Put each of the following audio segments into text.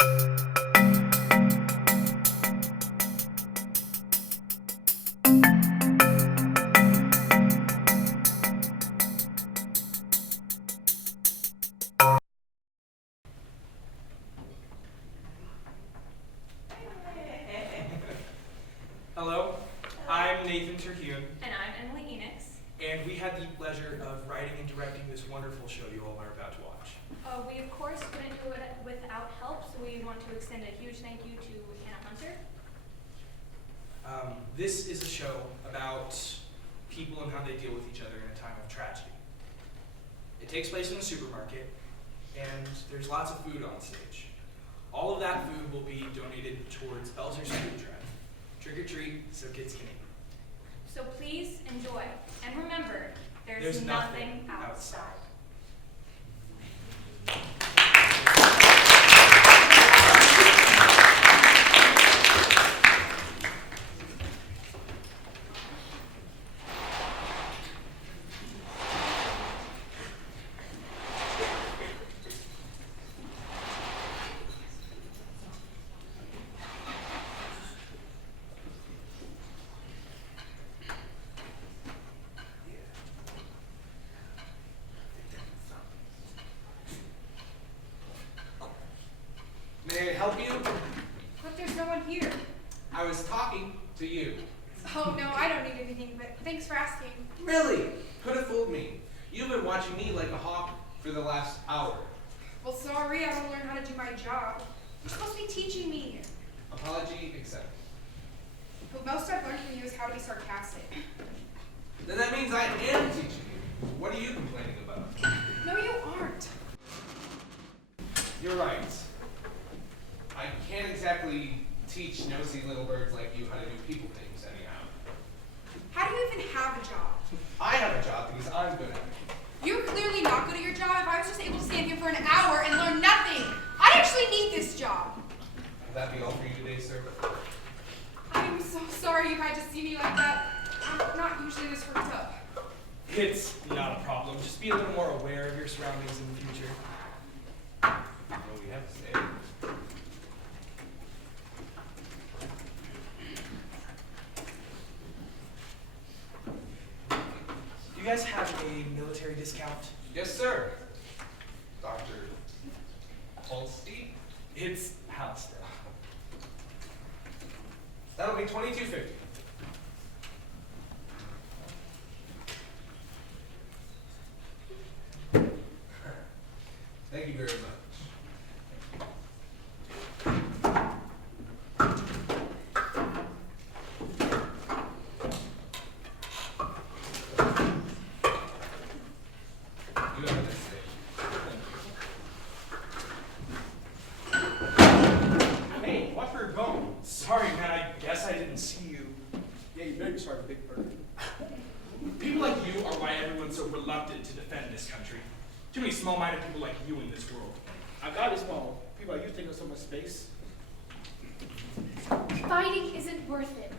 Hello, I'm Nathan Terhune, And I'm Emily Enix. and we had the pleasure of writing and directing this wonderful show you all are about to watch. We, of course, couldn't do it without help, so we want to extend a huge thank you to Hannah Hunter. This is a show about people and how they deal with each other in a time of tragedy. It takes place in a supermarket, and there's lots of food on stage. All of that food will be donated towards Belzer's food drive. Trick or treat, so kids can eat. So please enjoy. And remember, There's nothing nothing outside. May I help you? But there's no one here. I was talking to you. Oh no, I don't need anything, but thanks for asking. Really? Could have fooled me. You've been watching me like a hawk for the last hour. Well, sorry, I don't learn how to do my job. You're supposed to be teaching me. Apology accepted. But most I've learned from you is how to be sarcastic. Then that means I am teaching you. What are you complaining about? No, you aren't. You're right. I can't exactly teach nosy little birds like you how to do people things anyhow. How do you even have a job? I have a job because I'm good at it. You're clearly not good at your job. If I was just able to stand here for an hour and learn nothing, I'd actually need this job. Will that be all for you today, sir? I'm so sorry you had to see me like that. I'm not usually this worked up. It's not a problem. Just be a little more aware of your surroundings in the future. What do we have to say? Do you guys have a military discount? Yes, sir. Dr. Holstein? It's Halsted. That'll be $22.50. Thank you very much. You have a nice day. Hey, watch where you're going. Sorry, man, I guess I didn't see you. Yeah, you better start a big bird. People like you are why everyone's so reluctant to defend this country. Too many small-minded people like you in this world. I got it small. People like you take up so much space. Fighting isn't worth it.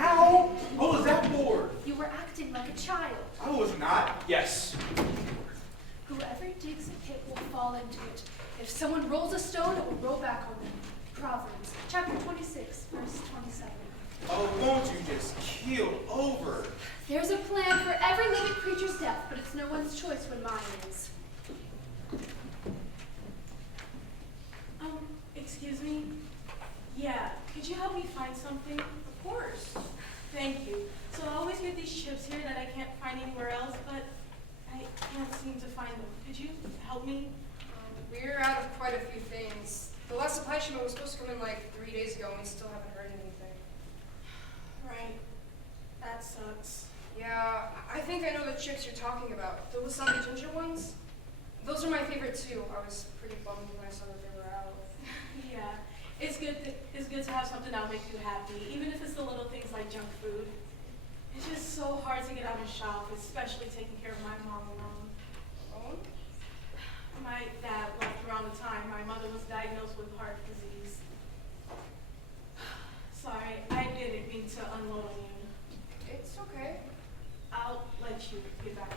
Ow! What was that for? You were acting like a child. I was not. Yes. Whoever digs a pit will fall into it. If someone rolls a stone, it will roll back on them. Proverbs, chapter 26, verse 27. Oh, won't you just keel over? There's a plan for every living creature's death, but it's no one's choice when mine is. Excuse me? Yeah, could you help me find something? Of course. Thank you. So I always get these chips here that I can't find anywhere else, but I can't seem to find them. Could you help me? We're out of quite a few things. The last supply shipment was supposed to come in like 3 days ago, and we still haven't heard anything. Right. That sucks. Yeah, I think I know the chips you're talking about. The wasabi ginger ones? Those are my favorite too. I was pretty bummed when I saw that they were out. Yeah. It's good to have something that'll make you happy, even if it's the little things like junk food. It's just so hard to get out and shop, especially taking care of my mom alone. Alone? My dad left around the time my mother was diagnosed with heart disease. Sorry, I didn't mean to unload on you. It's okay. I'll let you get back.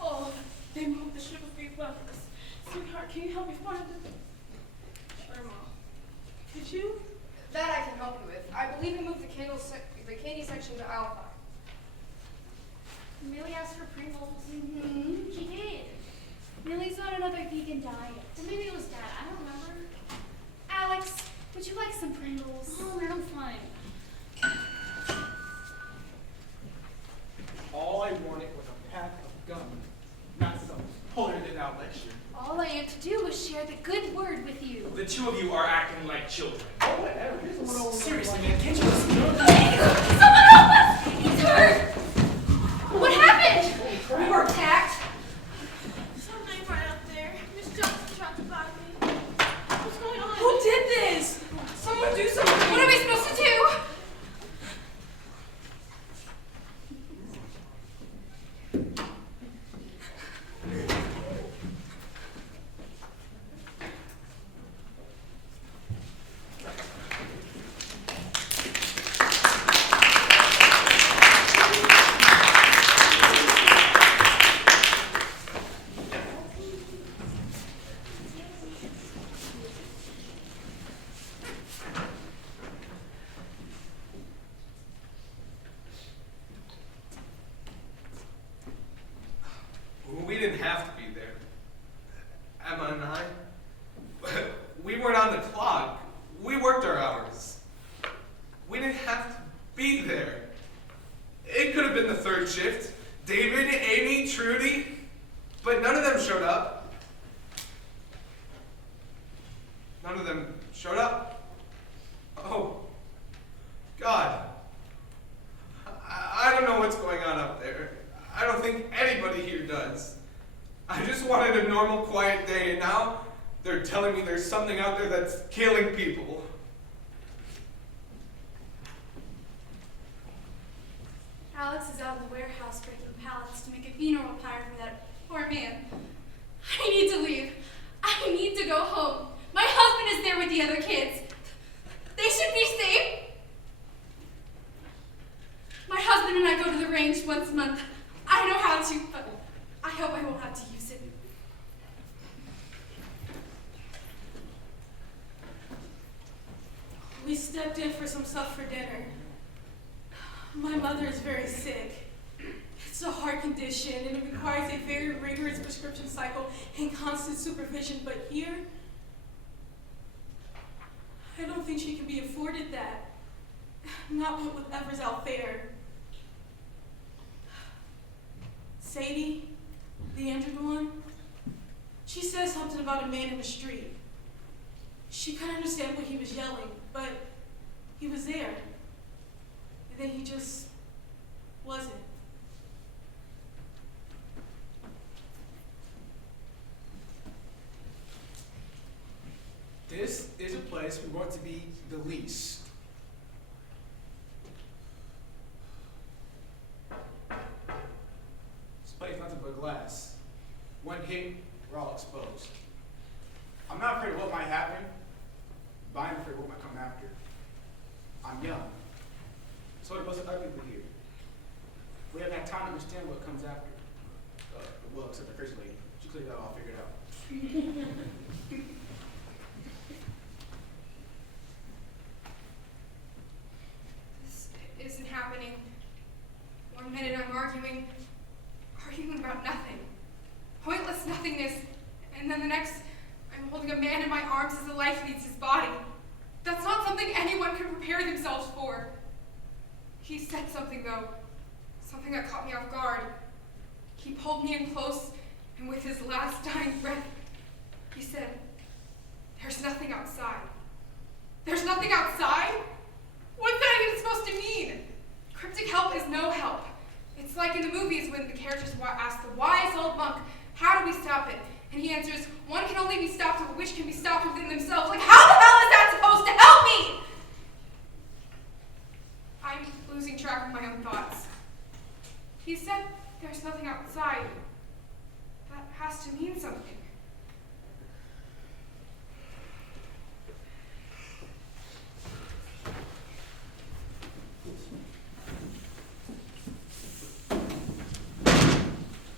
Oh, They moved the ship a few levels. Sweetheart, can you help me find them? Sure, Mom. Could you? That I can help you with. I believe he moved the candy section to aisle 5. Millie asked for Pringles. Mm-hmm. She did. Millie's on another vegan diet. Or maybe it was Dad. I don't remember. Alex, would you like some Pringles? Oh, no, I'm fine. All I wanted was a pack of gum, not some holier-than-thou lecture. All I had to do was share the good word with you. The two of you are acting like children. Oh, whatever. This is what I was Seriously, man, can't you listen? Someone help us! He's hurt! What happened? We were attacked. Something right up there. Miss Johnson tried to bite me. What's going on? Who did this? Someone do something. What are we supposed to do? We didn't have to be there. Emma and I. We weren't on the clock. We worked our hours. We didn't have to be there. It could have been the third shift. David, Amy, Trudy. But none of them showed up. None of them showed up. Oh, God. I don't know what's going on up there. I don't think anybody here does. I just wanted a normal, quiet day, and now they're telling me there's something out there that's killing people. Alex is out in the warehouse breaking pallets to make a funeral pyre for that poor man. I need to leave. I need to go home. My husband is there with the other kids. They should be safe. My husband and I go to the range once a month. I know how to, but I hope I won't have to use it. We stepped in for some stuff for dinner. My mother is very sick. It's a heart condition and it requires a very rigorous prescription cycle and constant supervision, but here, I don't think she can be afforded that. Not with whatever's out there. Sadie, the injured one, she said something about a man in the street. She couldn't understand what he was yelling, but he was there. And then he just wasn't. This is a place we want to be the least. This place is nothing but glass. One hit, we're all exposed. I'm not afraid of what might happen, but I'm afraid of what might come after. I'm young. So it wasn't other people here. We haven't had time to understand what comes after. Well, except the crazy lady. She clearly got it all figured out. This isn't happening. 1 minute I'm arguing about nothing. Pointless nothingness. And then the next, I'm holding a man in my arms as the life leaves his body. That's not something anyone can prepare themselves for. He said something though. Something that caught me off guard. He pulled me in close, and with his last dying breath, he said, "There's nothing outside." There's nothing outside? What's that even supposed to mean? Cryptic help is no help. It's like in the movies when the characters ask the wise old monk, "How do we stop it?" And he answers, "One can only be stopped, or which can be stopped within themselves." Like, how the hell is that supposed to help me? I'm losing track of my own thoughts. He said there's nothing outside. That has to mean something.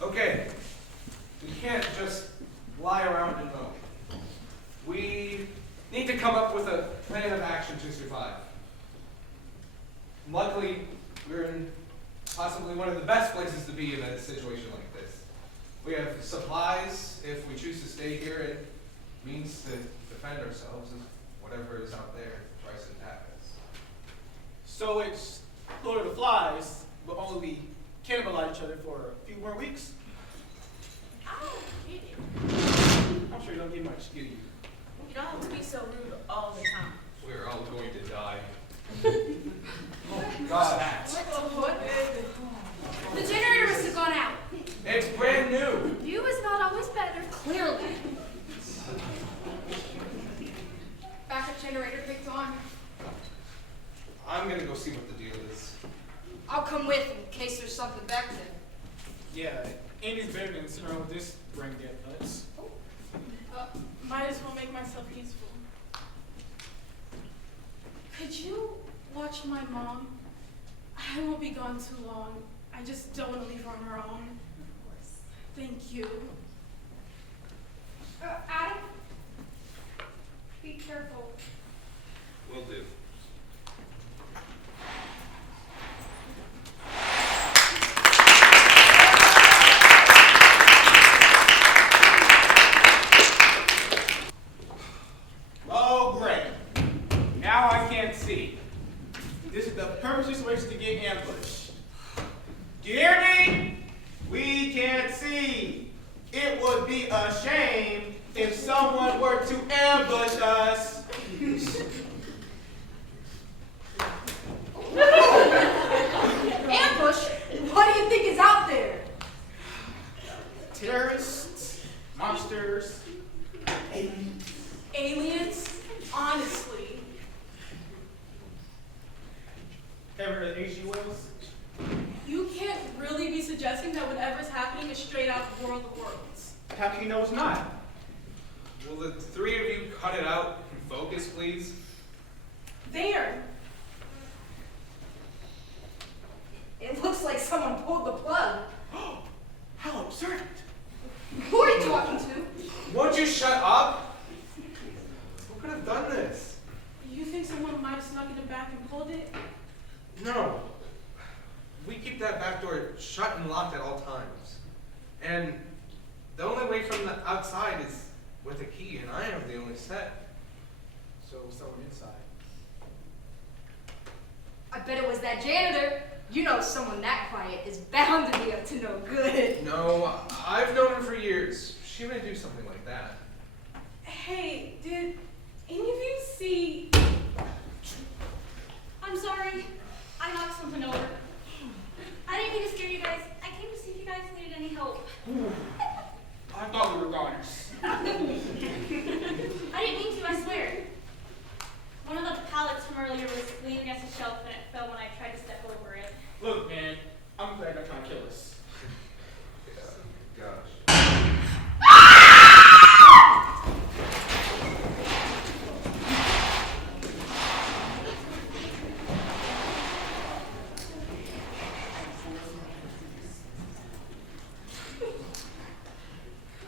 Okay. lie around and moan. We need to come up with a plan of action to survive. Luckily, we're in possibly one of the best places to be in a situation like this. We have supplies if we choose to stay here, and means to defend ourselves as whatever is out there tries to attack us. So it's Lord of the Flies, but only cannibalize each other for a few more weeks? I don't get it. I'm sure you don't get much, do you? You don't have to be so rude all the time. We're all going to die. God. The generator must have gone out. It's brand new. You is not always better, clearly. Backup generator kicked on. I'm gonna go see what the deal is. I'll come with in case there's something back there. Yeah, Andy's better than sitting around with this brain dead nuts. Might as well make myself useful. Could you watch my mom? I won't be gone too long. I just don't want to leave her on her own. Of course. Thank you. Adam? Be careful. Will do. Oh, great. Now I can't see. This is the perfect situation to get ambushed. Do you hear me? We can't see. It would be a shame if someone were to ambush us. Ambush? What do you think is out there? Terrorists, monsters, Aliens? Honestly. ever heard of H.G. Wells? You can't really be suggesting that whatever's happening is straight out of World of Worlds. How can you know it's not? Will the three of you cut it out and focus, please? There. It looks like someone pulled the plug. How absurd. Who are you talking to? Won't you shut up? Who could have done this? You think someone might have snuck in the back and pulled it? No. We keep that back door shut and locked at all times. And the only way from the outside is with a key, and I have the only set. So someone inside. I bet it was that janitor. You know someone that quiet is bound to be up to no good. No, I've known her for years. She wouldn't do something like that. Hey, did any of you see... I'm sorry. I knocked something over. I didn't mean to scare you guys. I came to see if you guys needed any help. I thought we were goners. I didn't mean to, I swear. One of the pallets from earlier was leaning against a shelf and it fell when I tried to step over it. Look, man, I'm glad they're trying to kill us. Gosh.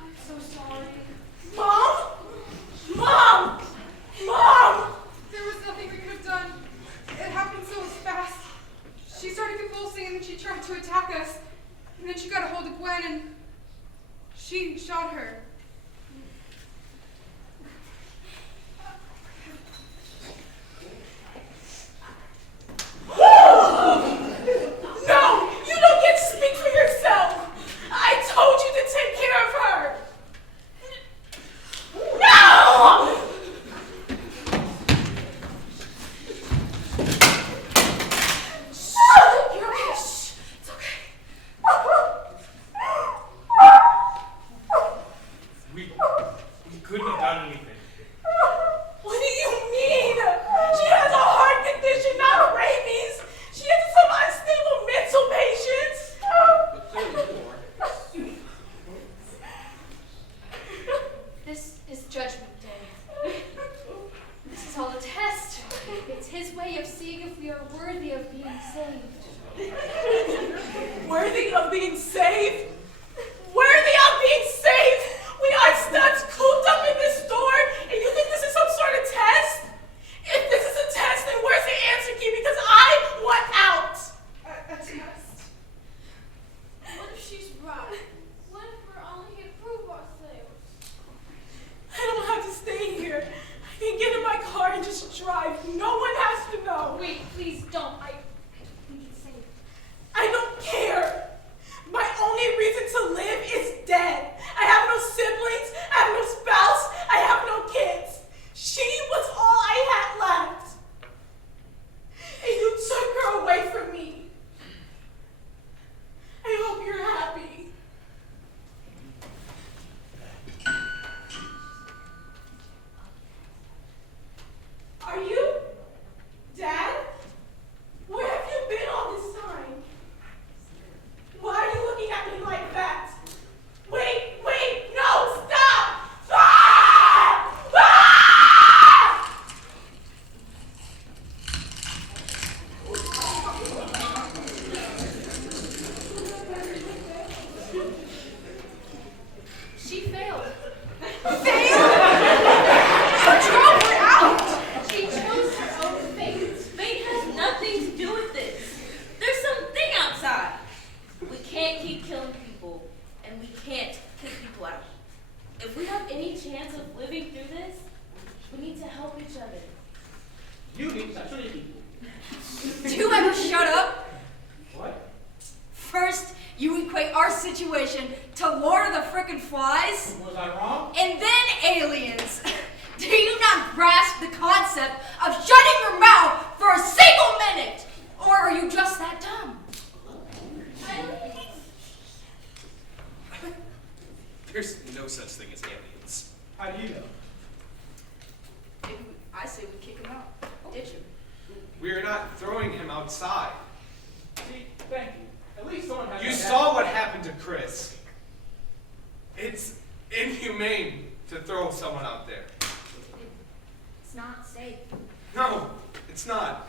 I'm so sorry. Mom! Mom! Mom! There was nothing we could have done. It happened so fast. She started convulsing and then she tried to attack us. And then she got a hold of Gwen and she shot her. No! You don't get to speak for yourself! I told you to take care of her! No! Shh! You're okay. Shh. It's okay. We couldn't have done anything. What do you mean? She has a heart condition, not a rabies. She has some unstable mental patients. But clearly more. This is Judgment Day. This is all a test. It's his way of seeing if we are worthy of being saved. Worthy of being saved? Worthy of being saved? We are stuck If we have any chance of living through this, we need to help each other. You need to actually people. Do you ever shut up? What? First, you equate our situation to Lord of the Frickin' Flies, Was I wrong? and then aliens. Do you not grasp the concept of shutting your mouth for a single minute? Or are you just that dumb? There's no such thing as aliens. How do you know? I say we kick him out. Ditch him. We're not throwing him outside. See, thank you. At least someone has You my saw back. what happened to Chris. It's inhumane to throw someone out there. It's not safe. No, it's not.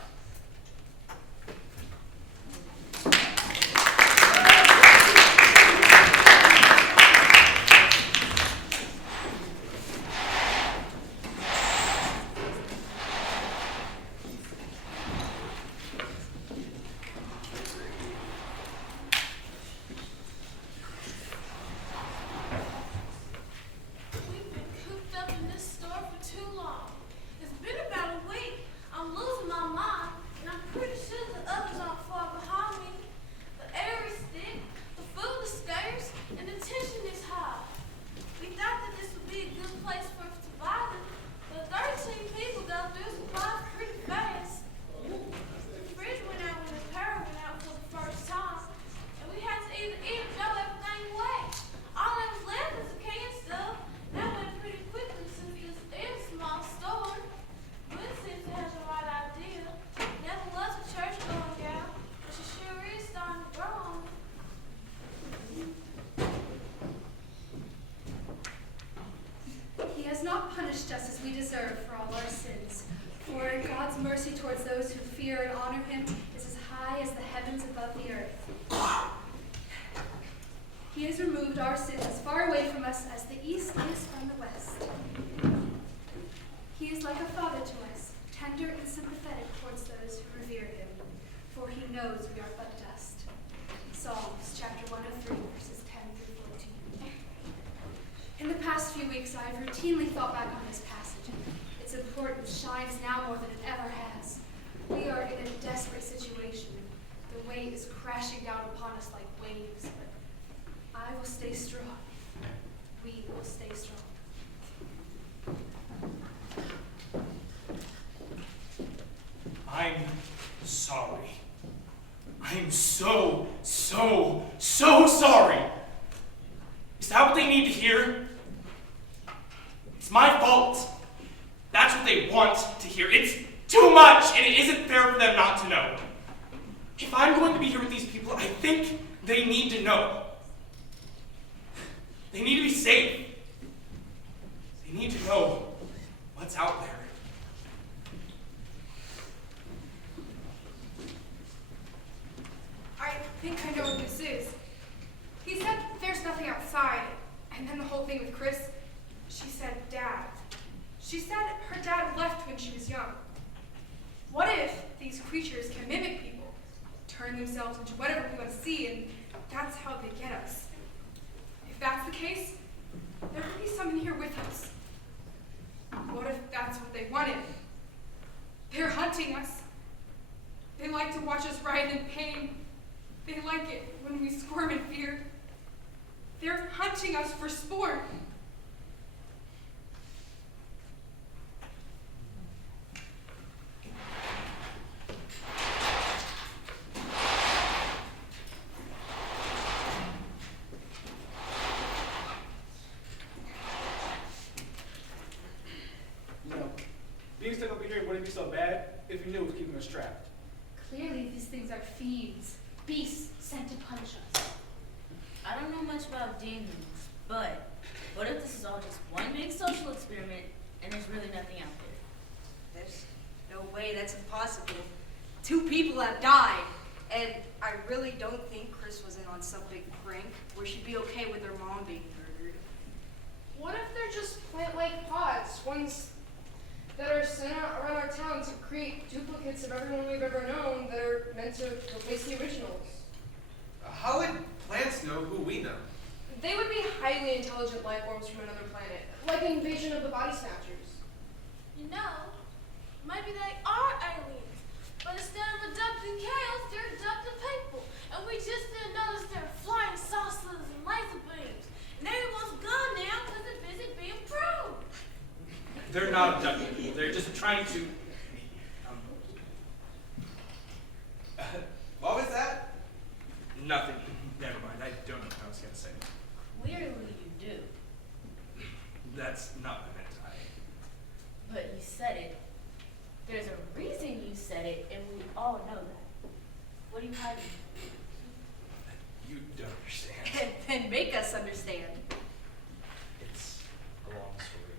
We've been cooped up in this store for too long. It's been about a week. I'm losing my mind, and I'm pretty sure the others aren't far behind me. The air is thick, the food is scarce, and the tension is high. We thought that this would be a good place for surviving, but 13 people got through supplies pretty fast. The fridge went out when the power went out for the first time, and we had to either eat or throw everything away. All that was left was the canned stuff. That went pretty quickly since this is a small store. Gwen seems to have the right idea. Never was a church-going gal, but she sure is starting to grow on me. He has not punished us as we deserve for all our sins. For God's mercy towards those who fear and honor him is as high as the heavens above the earth. He has removed our sins as far away from us as the east is from the west. He is like a father to us, tender and sympathetic towards those who revere him, for he knows we are but dust. Psalms chapter 103, verses 10 through 14. In the past few weeks, I have routinely thought back on this passage. Its importance shines now more than it ever has. We are in a desperate situation. The weight is crashing down upon us like waves, but I will stay strong. We will stay strong. I'm sorry. I'm so sorry. Is that what they need to hear? It's my fault. That's what they want to hear. It's too much, and it isn't fair for them not to know. If I'm going to be here with these people, I think they need to know. They need to be safe. They need to know what's out there. I think I know what this is. He said there's nothing outside, and then the whole thing with Chris, she said dad. She said her dad left when she was young. What if these creatures can mimic people, turn themselves into whatever we want to see, and that's how they get us? If that's the case, there could be someone here with us. What if that's what they wanted? They're hunting us. They like to watch us writhe in pain. They like it when we squirm in fear. They're hunting us for sport. You know, being stuck over here wouldn't be so bad if you knew it was keeping us trapped. Clearly, these things are fiends, beasts sent to punish us. I don't know much about demons, but what if this is all just one big social experiment and there's really nothing out there? There's no way, that's impossible. 2 people have died, and I really don't think Chris was in on some big prank where she'd be okay with her mom being murdered. What if they're just plant-like pods, ones that are sent out around our town to create duplicates of everyone we've ever known that are meant to replace the originals? How would plants know who we know? They would be highly intelligent life forms from another another planet, like an invasion of the body snatchers. You know, maybe they are aliens, but instead of abducting cows, they're abducting people. And we just didn't notice their flying saucers and laser beams. And everyone's gone now because they're busy being probed. They're not abducting people. They're just trying to. What was that? Nothing. Never mind. I don't know what I was going to say. Clearly you do. That's not what I meant. But you said it. There's a reason you said it, and we all know that. What are you hiding? You don't understand. Then make us understand. It's a long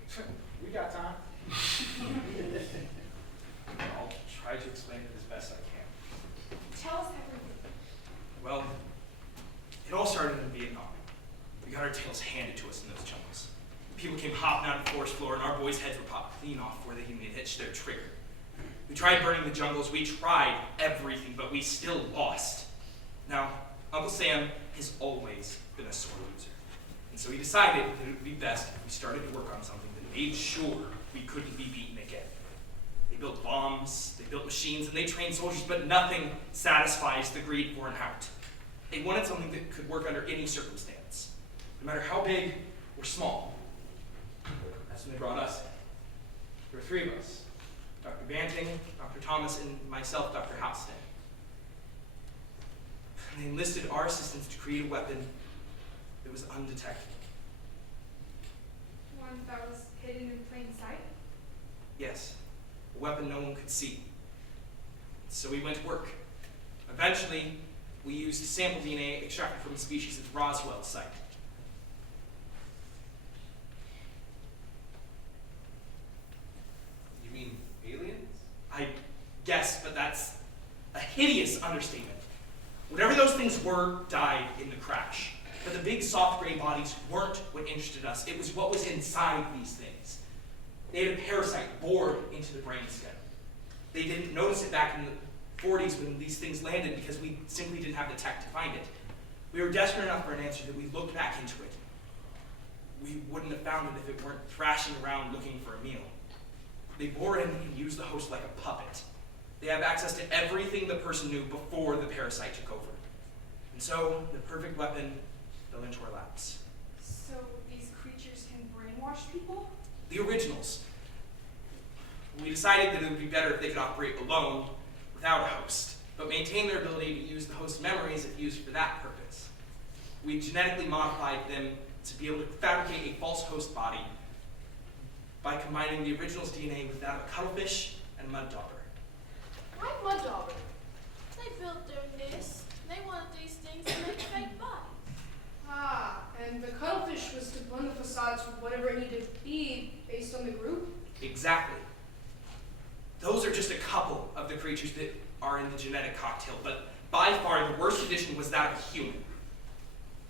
story. We got time. I'll try to explain it as best I can. Tell us everything. Well, it all started in Vietnam. We got our tails handed to us in those jungles. People came hopping out of the forest floor, and our boys' heads were popped clean off before they even hitched their trigger. We tried burning the jungles, we tried everything, but we still lost. Now, Uncle Sam has always been a sore loser. And so he decided that it would be best if we started to work on something that made sure we couldn't be beaten again. They built bombs, they built machines, and they trained soldiers, but nothing satisfies the greed for an out. They wanted something that could work under any circumstance, no matter how big or small. That's when they brought us in. There were 3 of us, Dr. Banting, Dr. Thomas, and myself, Dr. Houston. And they enlisted our assistance to create a weapon that was undetectable. One that was hidden in plain sight. Yes, a weapon no one could see. So we went to work. Eventually, we used sample DNA extracted from a species at the Roswell site. You mean aliens? I guess, but that's a hideous understatement. Whatever those things were died in the crash. But the big soft gray bodies weren't what interested us. It was what was inside these things. They had a parasite bored into the brainstem. They didn't notice it back in the 40s when these things landed because we simply didn't have the tech to find it. We were desperate enough for an answer that we looked back into it. We wouldn't have found it if it weren't thrashing around looking for a meal. They bore in and use the host like a puppet. They have access to everything the person knew before the parasite took over. And so, the perfect weapon fell into our laps. So these creatures can brainwash people? The originals. We decided that it would be better if they could operate alone, without a host, but maintain their ability to use the host's memories if used for that purpose. We genetically modified them to be able to fabricate a false host body by combining the original's DNA with that of a cuttlefish and mud dauber. Why mud dauber? They built their nest. They wanted these things to make fake bodies. Ah, and the cuttlefish was to blend the facades with whatever it needed to be based on the group? Exactly. Those are just a couple of the creatures that are in the genetic cocktail, but by far the worst addition was that of a human.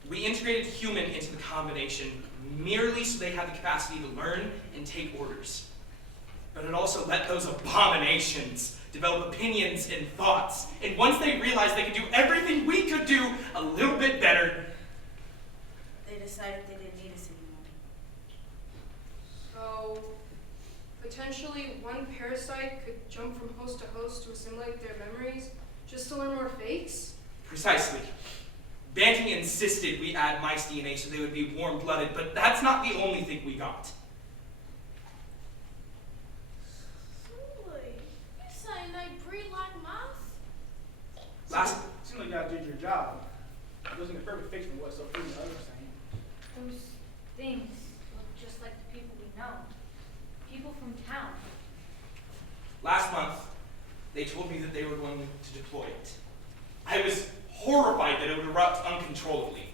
We integrated human into the combination merely so they had the capacity to learn and take orders. But it also let those abominations develop opinions and thoughts. And once they realized they could do everything we could do a little bit better, They decided they didn't need us anymore. So, potentially one parasite could jump from host to host to assimilate their memories just to learn more fakes? precisely. Banting insisted we add mice DNA so they would be warm-blooded, but that's not the only thing we got. Wait, you saying they breed like mice? Last Seems like y'all did your job. It wasn't the perfect fix for what Sophie and the others saying. Those things look just like the people we know. People from town. Last month, they told me that they were going to deploy it. I was horrified that it would erupt uncontrollably.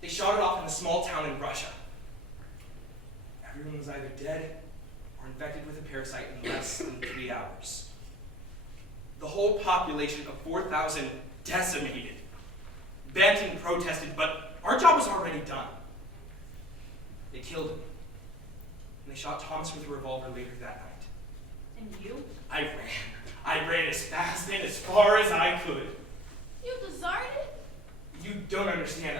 They shot it off in a small town in Russia. Everyone was either dead or infected with a parasite in less than 3 hours. The whole population of 4,000 decimated. Banting protested, but our job was already done. They killed him. And they shot Thomas with a revolver later that night. And you? I ran. I ran as fast and as far as I could. You deserted? You don't understand.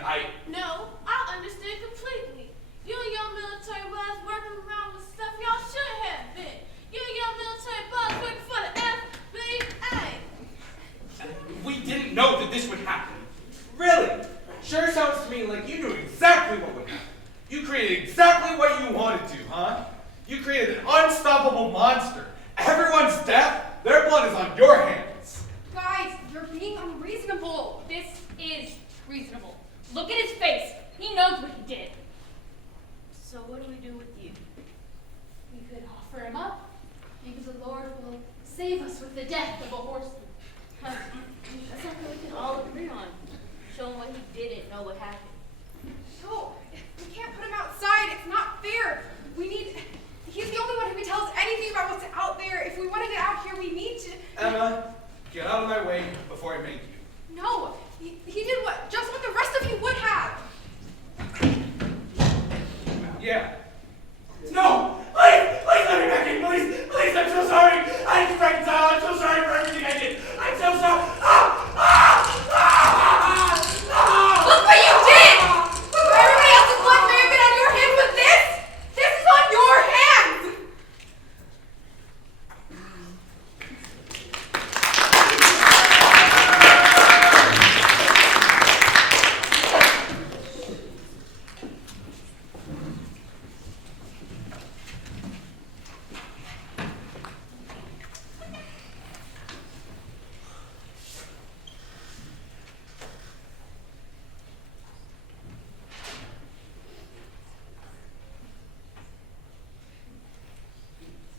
No, I understand completely. You young military boys working around with stuff y'all shouldn't have been. You young military boys working for the FBI. We didn't know that this would happen. Really? Sure sounds to me like you knew exactly what would happen. You created exactly what you wanted to, huh? You created an unstoppable monster. Everyone's death, their blood is on your hands. Guys, you're being unreasonable. This is reasonable. Look at his face. He knows what he did. So what do we do with you? We could offer him up. Maybe the Lord will save us with the death of a horseman. That's something we can all agree on. Show him what he didn't know what happened. No, we can't put him outside. It's not fair. He's the only one who can tell us anything about what's out there. If we want to get out here, we need to. Emma, get out of my way before I make you. No, he did just what the rest of you would have. Yeah. No! Please let me back in, please! Please, I'm so sorry! I need to reconcile! I'm so sorry for everything I did! I'm so sorry! Look what you did! Everybody else's blood may have been on your hands, but this is on your hands!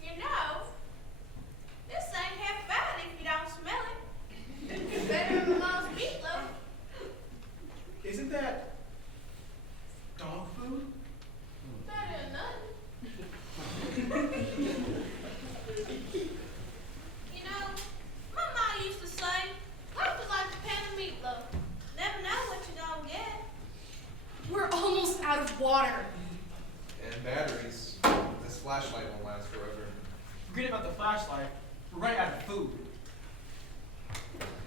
You know, this ain't half bad if you don't smell it. It's better than mom's meatloaf. Isn't that dog food? Better than nothing. You know, my mom used to say, life is like a pan of meatloaf. Never know what you're gonna get. We're almost out of water. And batteries. This flashlight won't last forever. Forget about the flashlight. We're running out of food.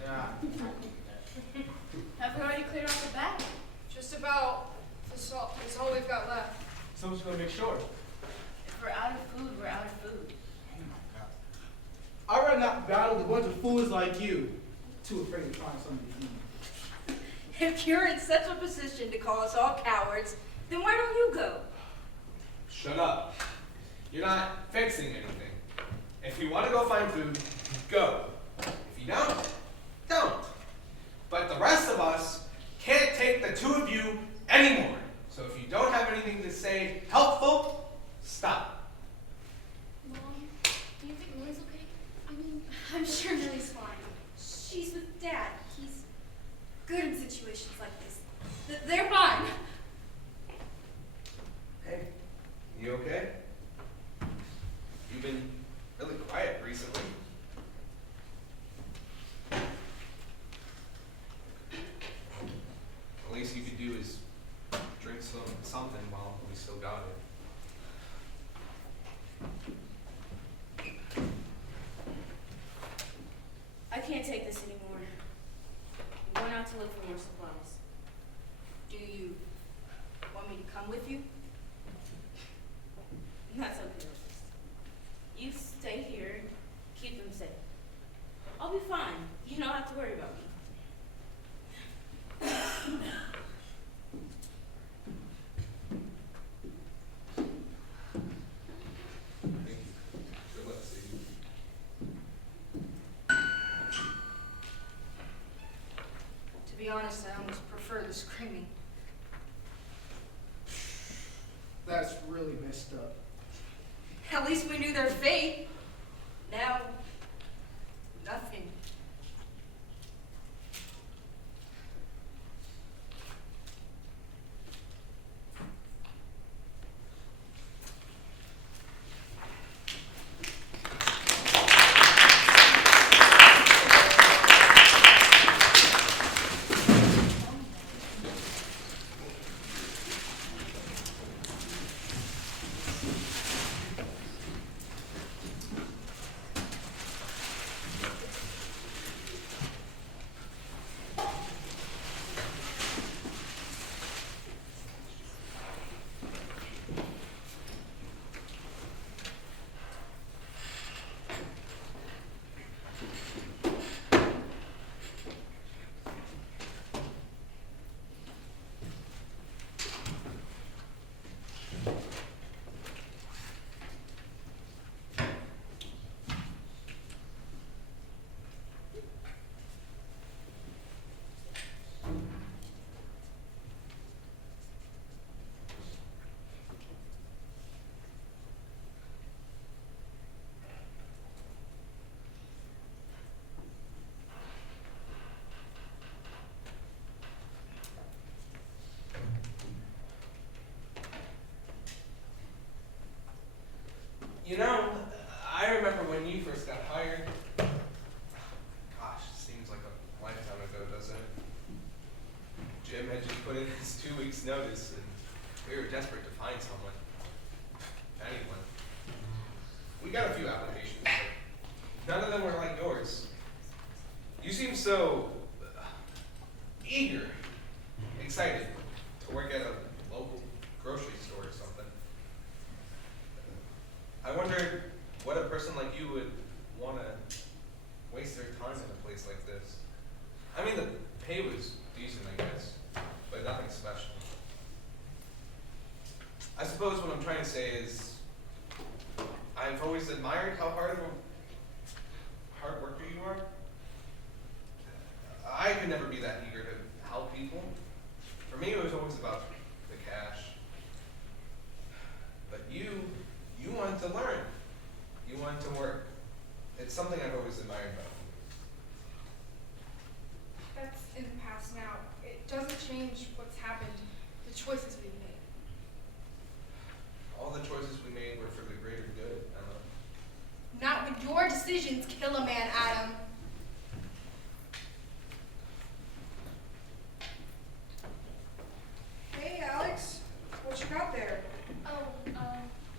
Yeah. Have we already cleared off the back? Just about. That's all we've got left. Someone's gonna make sure. If we're out of food, we're out of food. Oh my God. I'd rather not battle with a bunch of fools like you. Too afraid to find something to eat. If you're in such a position to call us all cowards, then why don't you go? Shut up. You're not fixing anything. If you want to go find food, go. If you don't. But the rest of us can't take the two of you anymore. So if you don't have anything to say helpful, stop. Mom, do you think Millie's okay? I mean, I'm sure Millie's fine. She's with Dad. He's good in situations like this. They're fine. Hey, you okay? You've been really quiet recently. The least you could do is drink something while we still got it. I can't take this anymore. I'm going out to look for more supplies. Do you want me to come with you? That's okay. You stay here and keep them safe. I'll be fine. You don't have to worry about me. Thank you. Good luck, Sadie. To be honest, I almost prefer the screaming. That's really messed up. At least we knew their fate. Now, nothing. You know, I remember when you first got hired. Gosh, seems like a lifetime ago, doesn't it? Jim had just put in his 2 weeks notice and we were desperate to find someone. Anyone. We got a few applications, but none of them were like yours. You seem so eager, excited to work at a local grocery store or something. I wondered what a person like you would want to waste their time in a place like this. I mean, the pay was decent, I guess, but nothing special. I suppose what I'm trying to say is I've always admired how hard worker you are. I could never be that eager to help people. For me, it was always about the cash. But you wanted to learn. You wanted to work. It's something I've always admired about you. That's in the past now. It doesn't change what's happened, the choices we've made. All the choices we made were for the greater good, Emma. Not when your decisions kill a man, Adam. Hey, Alex, what you got there? Oh,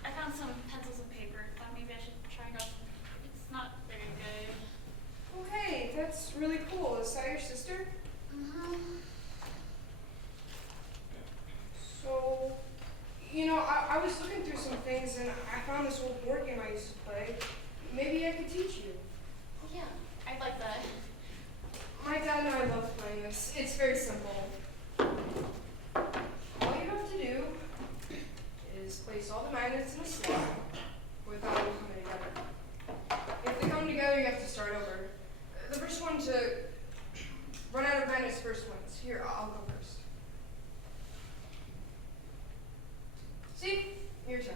I found some pencils and paper. Thought maybe I should try and go. It's not very good. Oh, hey, that's really cool. Is that your sister? So, you know, I was looking through some things and I found this old board game I used to play. Maybe I could teach you. Oh, yeah, I'd like that. My dad and I love playing this. It's very simple. All you have to do is place all the magnets in a slot without them coming together. If they come together, you have to start over. The first one to run out of magnets first wins. Here, I'll go first. Steve, your turn.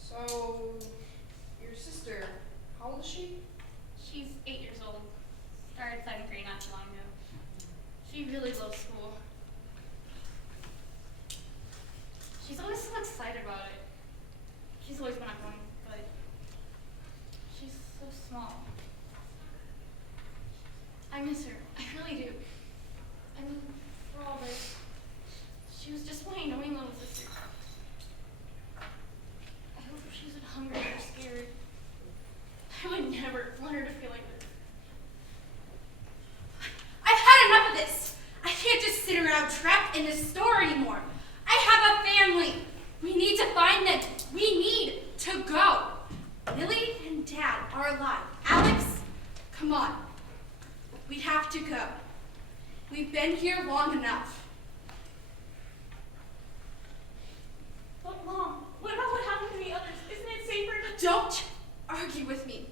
So, your sister, how old is she? She's 8 years old. Started 7th grade not too long ago. She really loves school. She's always so excited about it. She's always been outgoing, but she's so small. I miss her. I really do. I mean, for all this, she was just my annoying little sister. I hope she isn't hungry or scared. I would never want her to feel like this. I've had enough of this. I can't just sit around trapped in this store anymore. I have a family. We need to find them. We need to go. Lily and Dad are alive. Alex, come on. We have to go. We've been here long enough. But Mom, what about what happened to the others? Isn't it safer to... Don't argue with me.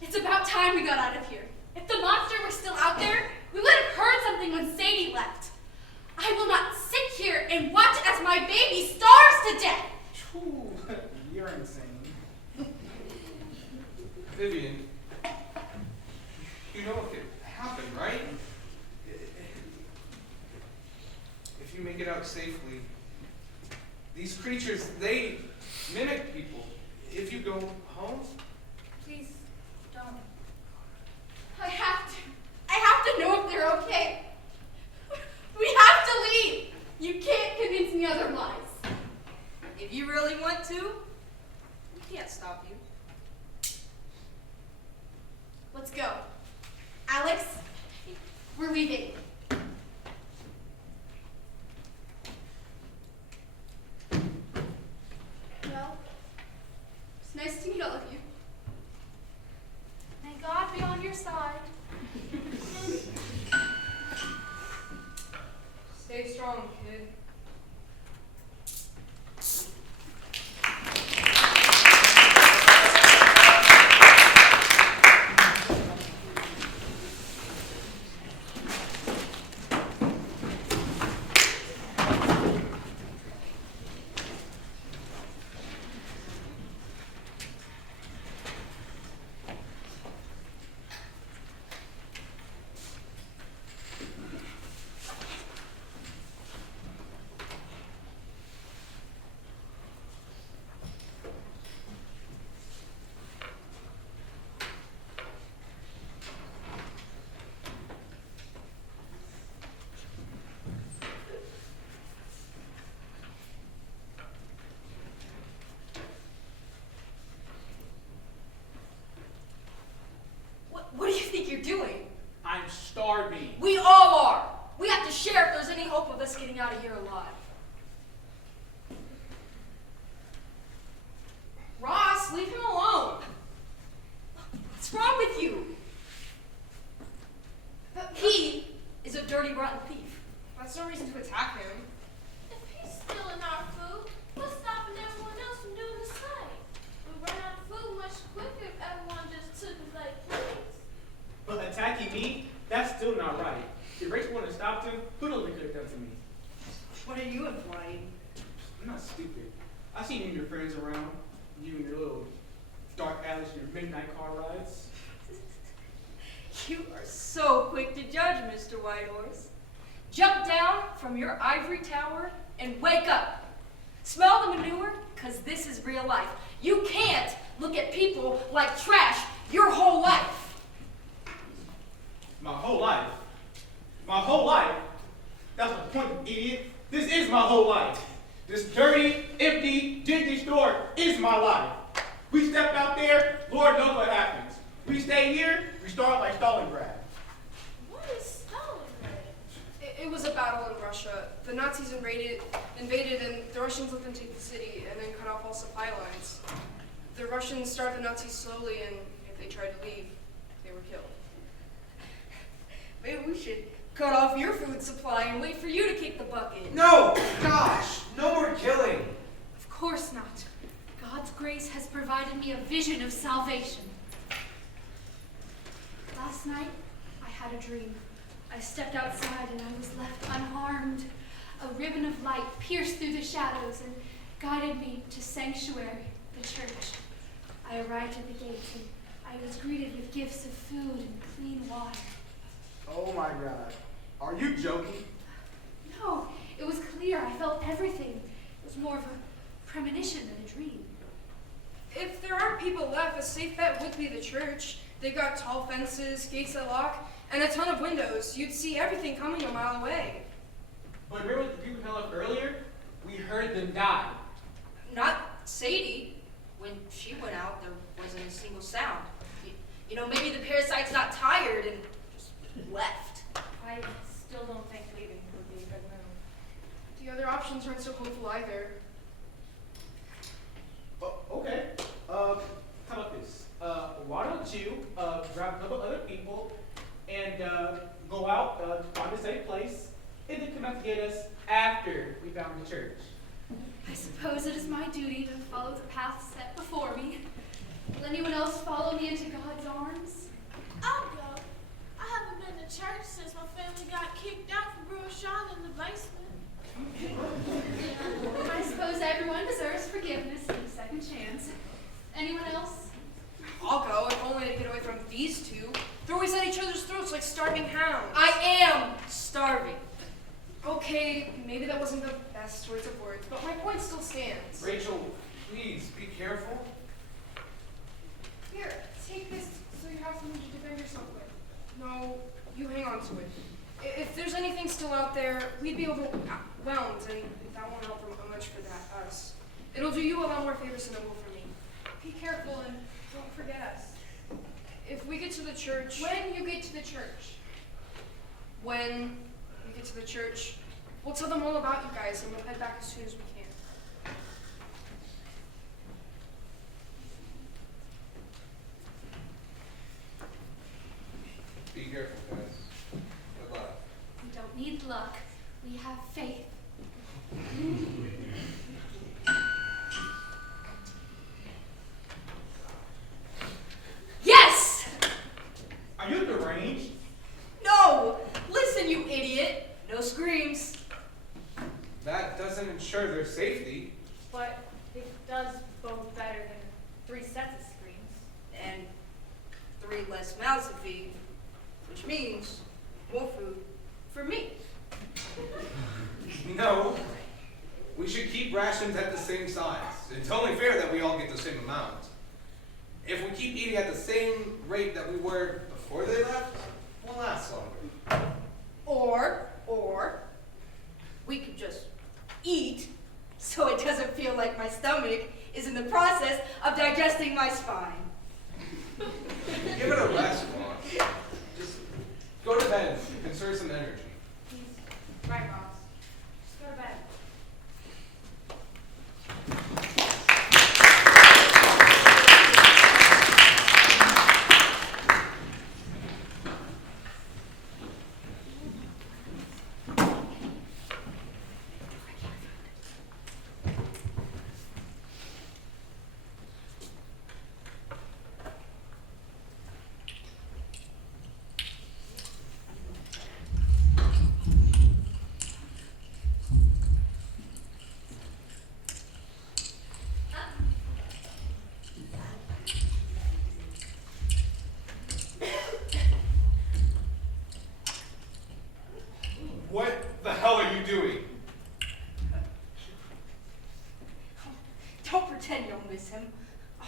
It's about time we got out of here. If the monster were still out there, we would have heard something when Sadie left. I will not sit here and watch as my baby starves to death. Ooh, you're insane. Vivian, you know what could happen, right? If you make it out safely, these creatures, they mimic people. If you go home, Please, don't. I have to know if they're okay. We have to leave. You can't convince me otherwise. If you really want to, we can't stop you. Let's go. Alex, we're leaving. Well, it's nice to meet all of you. May God be on your side. Stay strong, kid. getting out of here alive. Ross, leave him alone. What's wrong with you? He is a dirty, rotten thief. That's no reason to attack him. If he's stealing our food, what's stopping everyone else from doing the same? We run out of food much quicker if everyone just took his like plates. But attacking me, that's still not right. If Rachel wouldn't have stopped him, who knows what he could have done to me? What are you implying? I'm not stupid. I seen you and your friends around. You and your little dark alleys, your midnight car rides. You are so quick to judge, Mr. Whitehorse. Jump down from your ivory tower and wake up. Smell the manure, because this is real life. You can't look at people like trash your whole life. My whole life? My whole life? That's the point, idiot. This is my whole life. This dirty, empty, dingy store is my life. We step out there, Lord knows what happens. We stay here, we start like Stalingrad. What is Stalingrad? It was a battle in Russia. The Nazis invaded, and the Russians let them take the city and then cut off all supply lines. The Russians starved the Nazis slowly, and if they tried to leave, they were killed. Maybe we should cut off your food supply and wait for you to kick the bucket. No! Gosh! No more killing! Of course not. God's grace has provided me a vision of salvation. Last night, I had a dream. I stepped outside and I was left unharmed. A ribbon of light pierced through the shadows and guided me to sanctuary, the church. I arrived at the gates and I was greeted with gifts of food and clean water. Oh my God. Are you joking? No, it was clear. I felt everything. It was more of a premonition than a dream. If there aren't people left, a safe bet would be the church. They've got tall fences, gates that lock, and a ton of windows. You'd see everything coming a mile away. But remember what the people held up earlier? We heard them die. Not Sadie. When she went out, there wasn't a single sound. You know, maybe the parasite's not tired and just left. I still don't think leaving would be a good move. The other options aren't so hopeful either. Oh, okay. How about this? Why don't you grab a couple other people and go out, find a safe place, and then come out to get us after we found the church? I suppose it is my duty to follow the path set before me. Will anyone else follow me into God's arms? I'll go. I haven't been to church since my family got kicked out from Brewer Sean in the basement. I suppose everyone deserves forgiveness and a second chance. Anyone else? I'll go, if only to get away from these two. They're always at each other's throats like starving hounds. I am starving. Okay, maybe that wasn't the best choice of words, but my point still stands. Rachel, please, be careful. Here, take this so you have something to defend yourself with. No, you hang on to it. If there's anything still out there, we'd be overwhelmed, and that won't help much for us. It'll do you a lot more favors than it will for me. Be careful and don't forget us. If we get to the church... When you get to the church. When we get to the church, we'll tell them all about you guys, and we'll head back as soon as we can. Be careful, guys. Good luck. We don't need luck. We have faith. Yes! Are you deranged? No! Listen, you idiot. No screams. That doesn't ensure their safety. But it does both better than 3 sets of screens. And 3 less mouths to feed, which means more food for me. No. We should keep rations at the same size. It's only fair that we all get the same amount. If we keep eating at the same rate that we were before they left, we'll last longer. Or we could just eat so it doesn't feel like my stomach is in the process of digesting my spine. Give it a rest, Mom. Just go to bed, conserve some energy. He's right, Ross.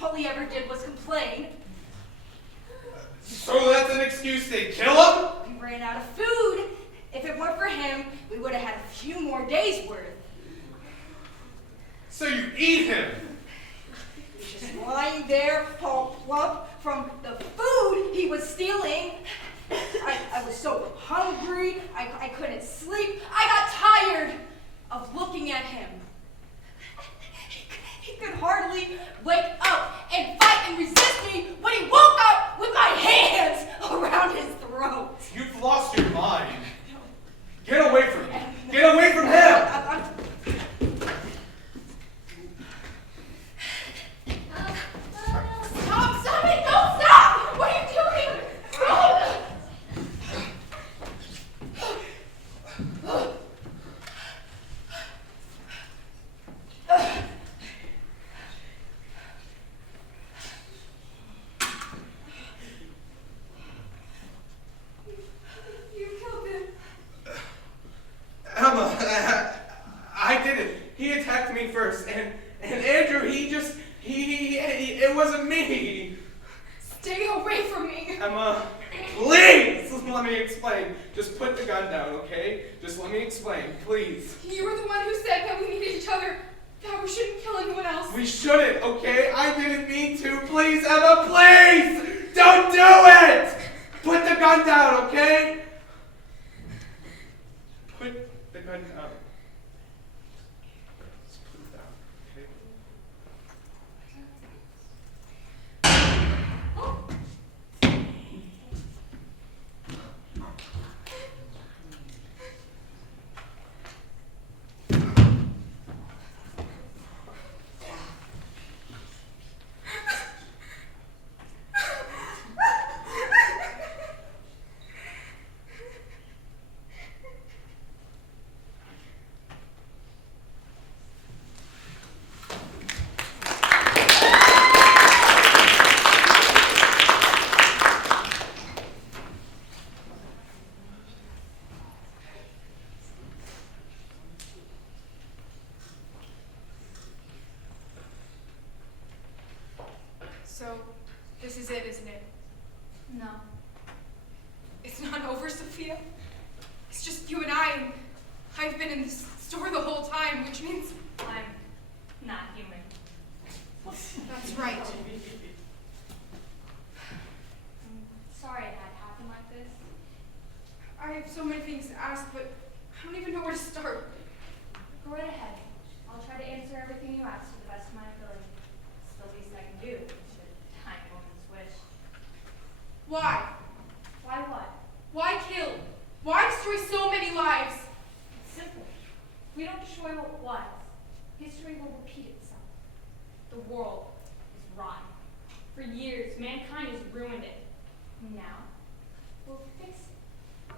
All he ever did was complain. So that's an excuse to kill him? We ran out of food. If it weren't for him, we would have had a few more days' worth. So you eat him? He was just lying there, all plump from the food he was stealing. I was so hungry, I couldn't sleep. I got tired of looking at him. He could hardly wake up and fight and resist me when he woke up with my hands around his throat. You've lost your mind. Get away from me. Get away from him! Stop it! Don't stop! What are you doing? You killed him. Emma, I didn't. He attacked me first, and Andrew, it wasn't me. Stay away from me. Emma, please, let me explain. Just put the gun down, okay? Just let me explain, please. You were the one who said that we needed each other, that we shouldn't kill anyone else. We shouldn't, okay? I didn't mean to. Please, Emma, please! Don't do it! Put the gun down, okay? Put the gun down. Just put it down, okay? So, this is it, isn't it? No. It's not over, Sophia. It's just you and I, and I've been in this store the whole time, which means I'm not human. that's right. I'm sorry it had to happen like this. I have so many things to ask, but I don't even know where to start. Go right ahead. I'll try to answer everything you ask to the best of my ability. It's the least I can do. Should a tiny woman's wish. Why? Why what? Why kill? Why destroy so many lives? It's simple. If we don't destroy what was, history will repeat itself. The world is rotten. For years, mankind has ruined it. Now, we'll fix it.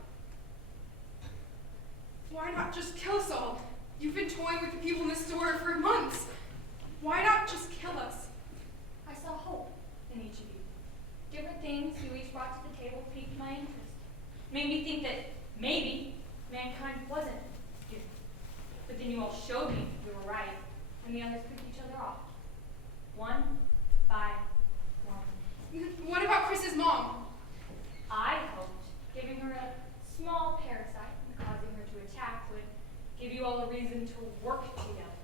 Why not just kill us all? You've been toying with the people in the store for months. Why not just kill us? I saw hope in each of you. Different things you each brought to the table piqued my interest. Made me think that maybe mankind wasn't doomed. But then you all showed me we were right, and the others picked each other off. One by one. What about Chris's mom? I hoped giving her a small parasite and causing her to attack would give you all a reason to work together.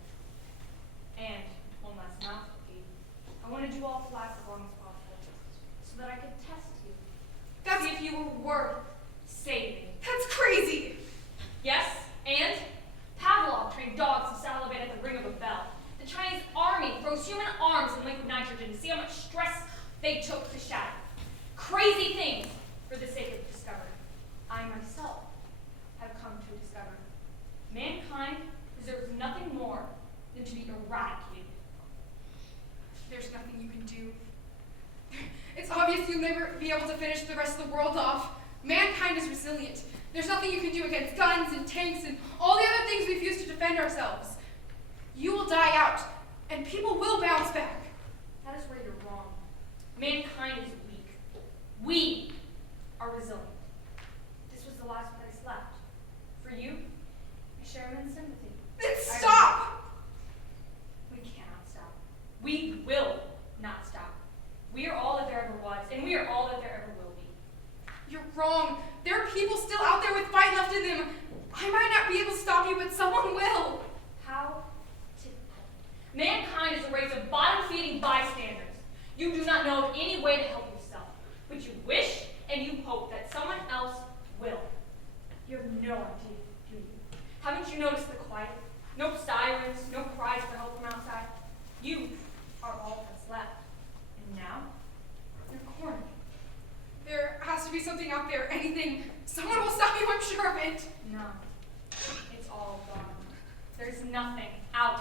And one last mouthful, I wanted you all to last as long as possible, so that I could test you. That's See if you were worth saving. that's crazy. Yes, and Pavlov trained dogs to salivate at the ring of a bell. The Chinese army throws human arms in liquid nitrogen to see how much stress they took to shatter. Crazy things for the sake of discovery. I myself have come to discover mankind deserves nothing more than to be eradicated. There's nothing you can do. It's obvious you'll never be able to finish the rest of the world off. Mankind is resilient. There's nothing you can do against guns and tanks and all the other things we've used to defend ourselves. You will die out, and people will bounce back. That is where you're wrong. Mankind is weak. We are resilient. This was the last place left. For you, I share immense sympathy. Then stop! We cannot stop. We will not stop. No sirens, no cries for help from outside. You are all that's left. And now, you're cornered. There has to be something out there, anything. Someone will stop you, I'm sure of it. No, it's all gone. There's nothing out